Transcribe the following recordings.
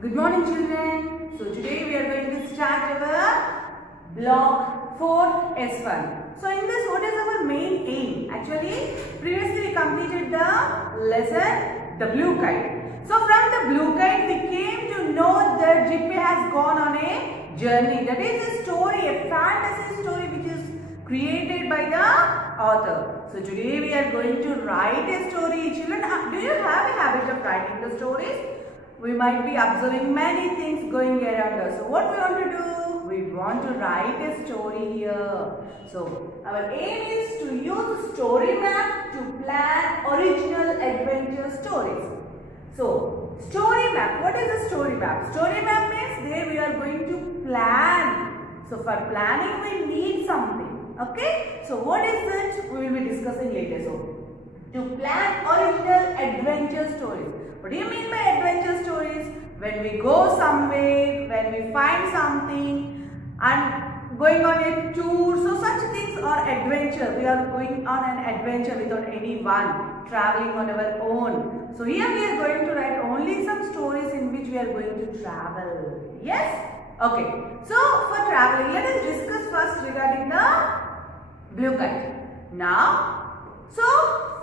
Good morning, children. So today we are going to start our block 4 S1. So in this, what is our main aim? Actually, previously we completed the lesson, the blue kite. So from the blue kite, we came to know that Jippy has gone on a journey. That is a story, a fantasy story which is created by the author. So today we are going to write a story. Children, do you have a habit of writing the stories? We might be observing many things going around us. So what we want to do? We want to write a story here. So our aim is to use story map to plan original adventure stories. So story map. What is a story map? Story map means there we are going to plan. So for planning we need something. Okay. So what is it? We will be discussing later. So to plan original adventure stories. What do you mean by adventure stories? When we go somewhere, when we find something and going on a tour. So such things are adventure. We are going on an adventure without anyone, traveling on our own. So here we are going to write only some stories in which we are going to travel. Yes? Okay. So for traveling, let us discuss first regarding the blue kite. Now, so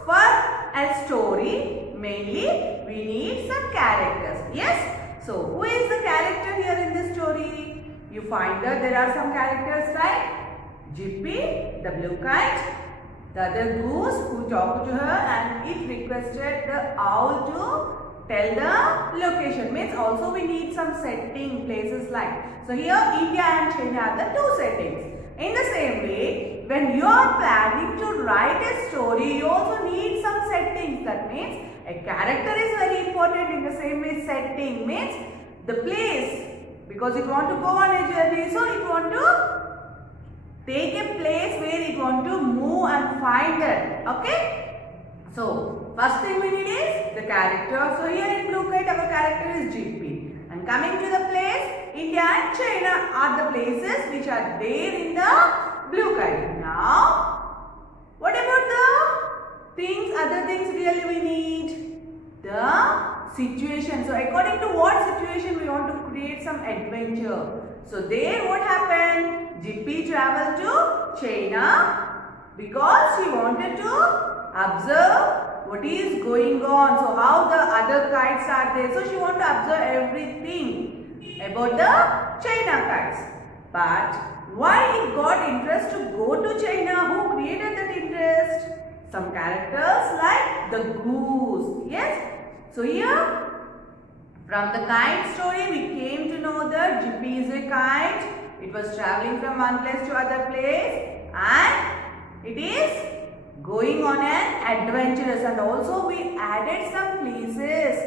for a story, mainly we need some characters. Yes? So who is the character here in this story? You find that there are some characters like Jippy, the blue kite, the other goose who talked to her and it requested the owl to tell the location. Means also we need some setting places like. So here India and China are the two settings. In the same way, when you are planning to write a story, you also need some settings. That means a character is very important. In the same way, setting means the place. Because you want to go on a journey, so you want to take a place where you want to move and find it. Okay? So, first thing we need is the character. So, here in blue kite, our character is Jippy. And coming to the place, India and China are the places which are there in the blue kite. Now, what about the things, other things really we need? The situation. So, according to what situation we want to create some adventure. So, there what happened? Jippy traveled to China because she wanted to observe what is going on. So, how the other kites are there. So, she wanted to observe everything about the China kites. But why it got interest to go to China? Who created that interest? Some characters like the goose. Yes? So here, from the kite story, we came to know that Jippy is a kite. It was traveling from one place to other place and it is going on an adventurous, and also we added some places.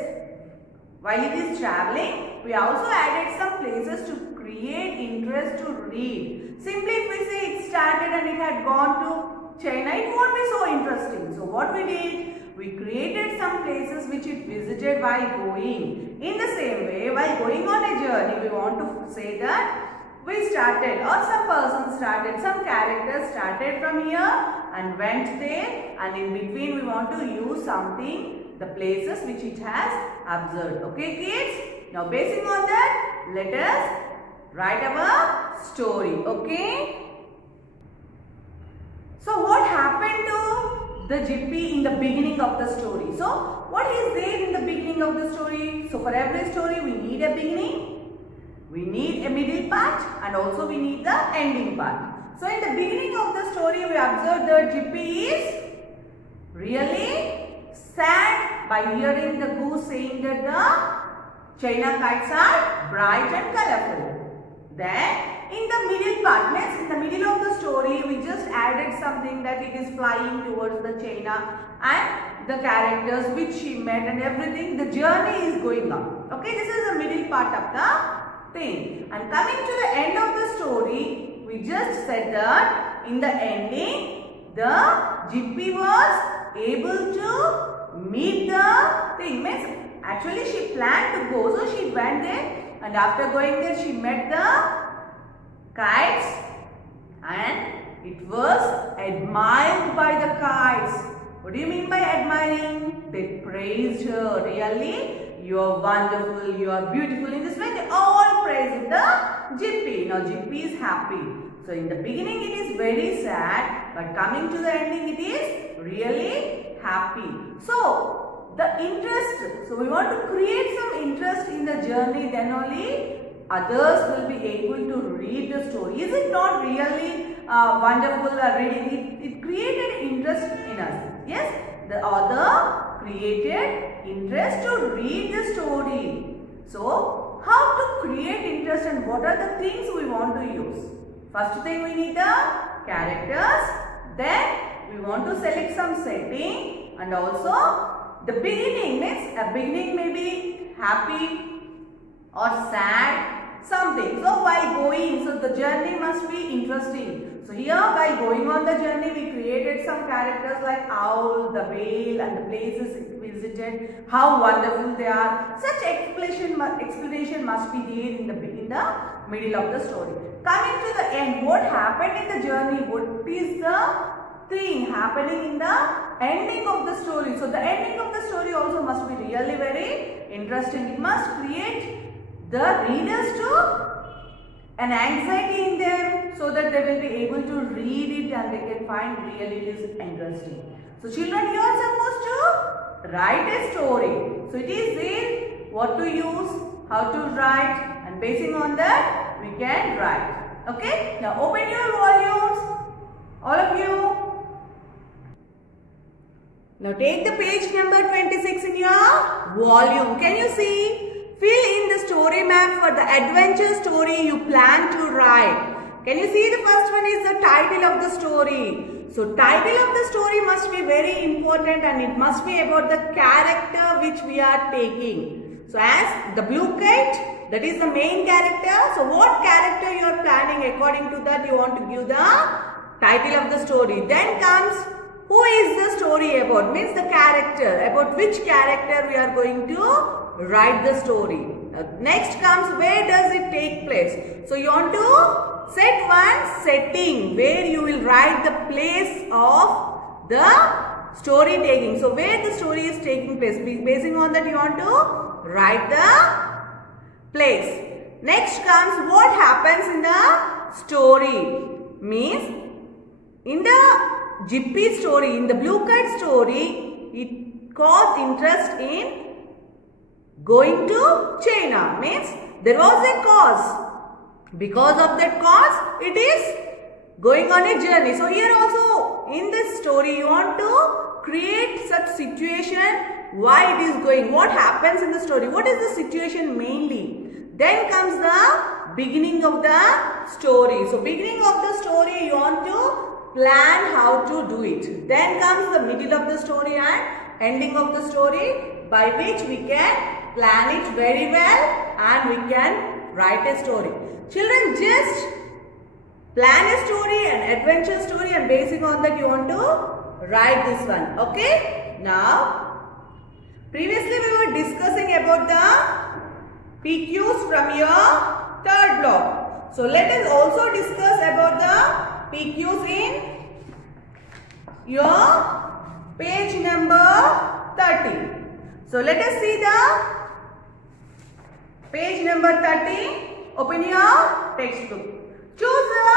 While it is traveling, we also added some places to create interest to read. Simply if we say it started and it had gone to China, it won't be so interesting. So what we did? We created some places which it visited while going. In the same way, while going on a journey, we want to say that we started or some person started, some characters started from here and went there, and in between we want to use something, the places which it has observed. Okay kids? Now basing on that, let us write our story. Okay? So what happened to the Jippy in the beginning of the story? So what is there in the beginning of the story? So for every story we need a beginning, we need a middle part, and also we need the ending part. So in the beginning of the story we observed that Jippy is really sad by hearing the goose saying that the China kites are bright and colorful. Then in the middle part, means in the middle of the story, we just added something that it is flying towards the China and the characters which she met and everything, the journey is going on. Okay, this is the middle part of the thing. And coming to the end of the story, we just said that in the ending, the Jippy was able to meet the thing. Means actually she planned to go, so she went there, and after going there she met the kites and it was admired by the kites. What do you mean by admiring? They praised her. Really? you are wonderful, you are beautiful. In this way, they all praise the Jippy. Now, Jippy is happy. So, in the beginning, it is very sad, but coming to the ending, it is really happy. So, the interest. So, we want to create some interest in the journey, then only others will be able to read the story. Is it not really wonderful reading? It created interest in us. Yes, the author created interest to read the story. So, how to create interest and what are the things we want to use? First thing, we need the characters. Then we want to select some setting, and also the beginning. Means a beginning may be happy or sad, something. So while going, so the journey must be interesting. So here, while going on the journey, we created some characters like owl, the whale, and the places it visited, how wonderful they are. Such explanation must be there in the middle of the story. Coming to the end, what happened in the journey? What is the thing happening in the ending of the story? So the ending of the story also must be really very interesting. It must create the readers to an anxiety in them, so that they will be able to read it and they can find really it is interesting. So children, you are supposed to write a story. So it is there what to use, how to write, and basing on that we can write. Okay? Now open your volumes, all of you. Now take the page number 26 in your volume. Can you see? Fill in the story map for the adventure story you plan to write. Can you see the first one is the title of the story. So title of the story must be very important and it must be about the character which we are taking. So as the blue kite, that is the main character. So what character you are planning, according to that you want to give the title of the story. Then comes who is the story about, means the character, about which character we are going to write the story. Next comes where does it take place. So you want to set one setting where you will write the place of the story taking. So where the story is taking place. Basing on that you want to write the place. Next comes what happens in the story. Means in the Jippy story, in the blue kite story, it caused interest in going to China. Means there was a cause. Because of that cause, it is going on a journey. So here also in this story, you want to create such situation why it is going. What happens in the story? What is the situation mainly? Then comes the beginning of the story. So beginning of the story, you want to plan how to do it. Then comes the middle of the story and ending of the story, by which we can plan it very well and we can write a story. Children, just plan a story, an adventure story, and basing on that you want to write this one. Okay? Now, previously we were discussing about the PQs from your third block. So let us also discuss about the PQs in your page number 30. So let us see the page number 30. Open your textbook. Choose the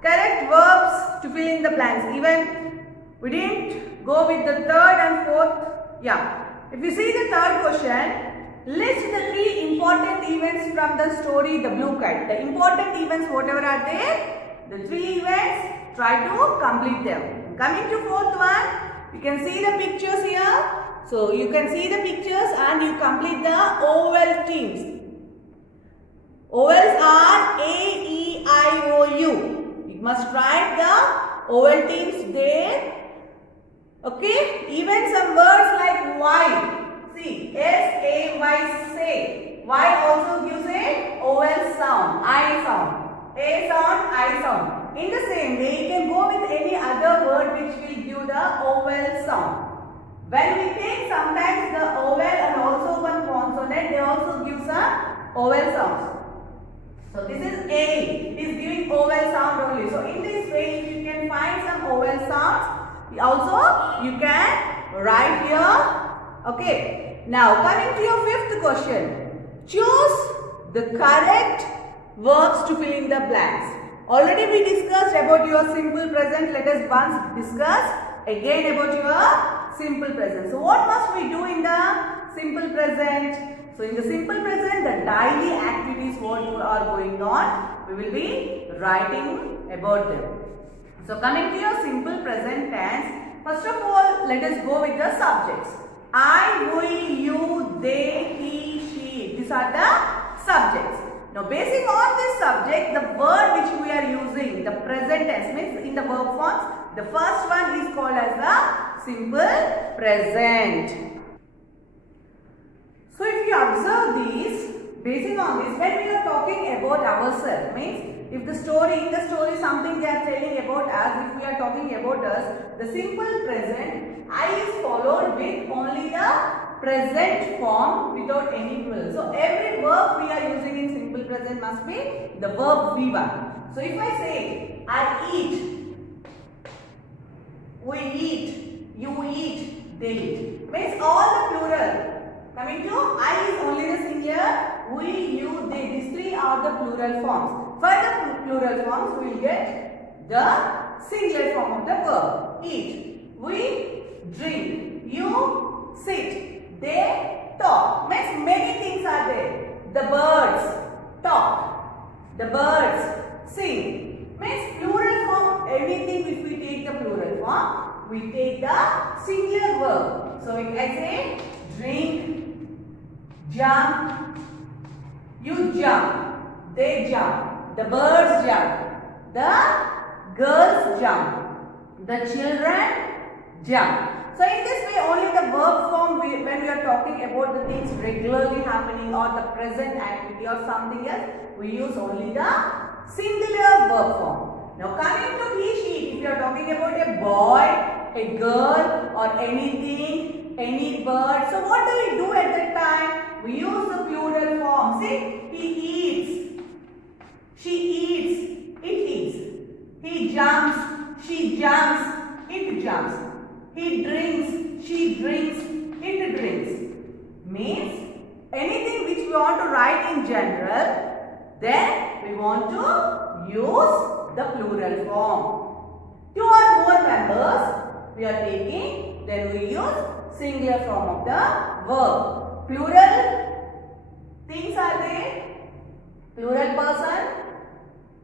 correct verbs to fill in the blanks. Even we didn't go with the third and fourth. Yeah. If you see the third question, list the 3 important events from the story The Blue Kite. The important events, whatever are there, the 3 events, try to complete them. Coming to fourth one, you can see the pictures here. So you can see the pictures and you complete the oval teams. Ovals are A, E, I, O, U. You must write the oval teams there. Okay. Even some words like Y. See, S-A-Y, say. Y also gives a oval sound, I sound. A sound, I sound. In the same way, you can go with any other word which will give the oval sound. When we take sometimes the oval and also one consonant, they also give some oval sounds. So this is A, it is giving oval sound only. So in this way, if you can find some oval sounds, also you can write here. Okay. Now coming to your fifth question. Choose the correct verbs to fill in the blanks. Already we discussed about your simple present. Let us once discuss again about your simple present. So what must we do in the simple present? So in the simple present, the daily activities what are going on, we will be writing about them. So coming to your simple present tense, first of all, let us go with the subjects. I, we, you, they, he, she. These are the subjects. Now basing on this subject, the word which we are using, the present tense means in the verb forms, the first one is called as the simple present. So if you observe these, basing on this, when we are talking about ourselves, means if the story, in the story something they are telling about us, if we are talking about us, the simple present, I is followed with only the present form without any plural. So every verb we are using in simple present must be the verb V1. So if I say, I eat, we eat, you eat, they eat, means all the plural. Coming to I is only the singular, we, you, they. These three are the plural forms. For the plural forms, we will get the singular form of the verb. Eat, we drink, you sit, they talk. Means many things are there. The birds talk, the birds sing. Means plural form, anything if we take the plural form, we take the singular verb. So if I say drink, jump, you jump, they jump, the birds jump, the girls jump, the children jump. So in this way only the verb form, when we are talking about the things regularly happening or the present activity or something else, we use only the singular verb form. Now coming to he, she, if you are talking about a boy, a girl or anything, any bird. So what do we do at that time? We use the plural form. See, he eats, she eats, it eats. He jumps, she jumps, it jumps. He drinks, she drinks, it drinks. Means anything which we want to write in general, then we want to use the plural form. Two or more members we are taking, then we use singular form of the verb. Plural things are there. Plural person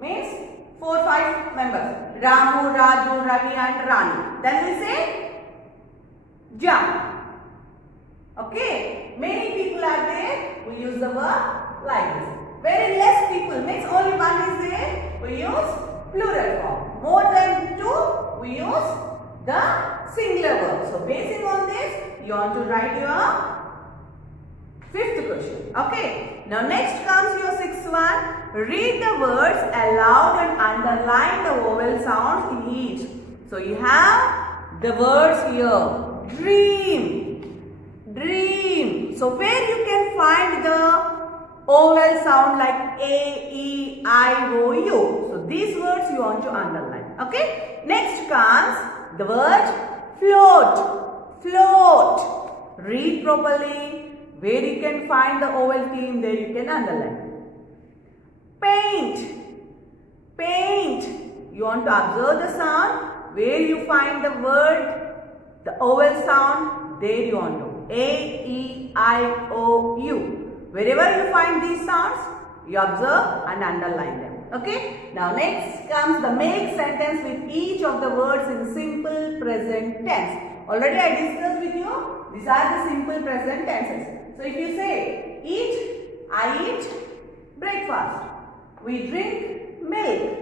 means 4-5 members. Ramu, Raju, Ravi and Rani. Then we say jump. Okay. Many people are there. We use the verb like this. Very less people means only one is there. We use plural form. More than two, we use the singular verb. So basing on this, you want to write your fifth question. Okay. Now next comes your sixth one. Read the words aloud and underline the vowel sounds in each. So you have the words here. Dream, dream. So where you can find the vowel sound like A, E, I, O, U. So these words you want to underline. Okay. Next comes the word float, float. Read properly. Where you can find the vowel theme, there you can underline. Paint, paint. You want to observe the sound. Where you find the word, the vowel sound, there you want to. A, E, I, O, U. Wherever you find these sounds, you observe and underline them. Okay. Now next comes the make sentence with each of the words in simple present tense. Already I discussed with you. These are the simple present tenses. So if you say eat, I eat breakfast. We drink milk.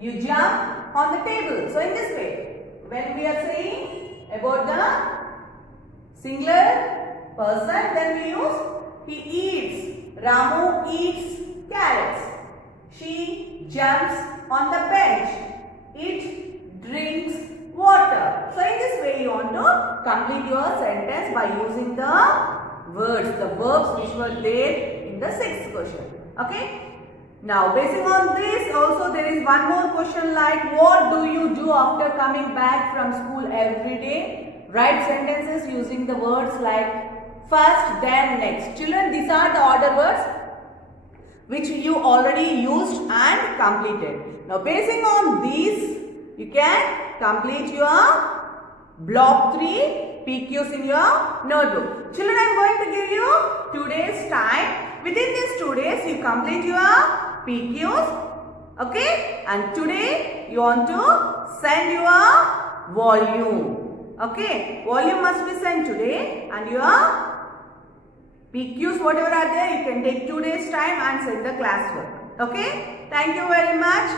You jump on the table. So in this way, when we are saying about the singular person, then we use he eats. Ramu eats carrots. She jumps on the bench. It drinks water. So in this way you want to complete your sentence by using the words, the verbs which were there in the sixth question. Okay. Now basing on this also there is one more question like what do you do after coming back from school every day? Write sentences using the words like first, then, next. Children, these are the order words which you already used and completed. Now, basing on these, you can complete your block 3 PQs in your notebook. Children, I am going to give you 2 days time. Within these 2 days, you complete your PQs. Okay? And today, you want to send your volume. Okay? Volume must be sent today. And your PQs, whatever are there, you can take 2 days time and send the classwork. Okay? Thank you very much.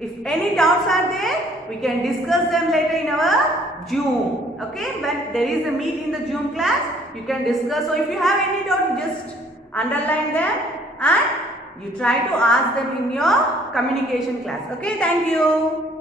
If any doubts are there, we can discuss them later in our Zoom. Okay? When there is a meet in the Zoom class, you can discuss. So if you have any doubt, just underline them and you try to ask them in your communication class. Okay? Thank you.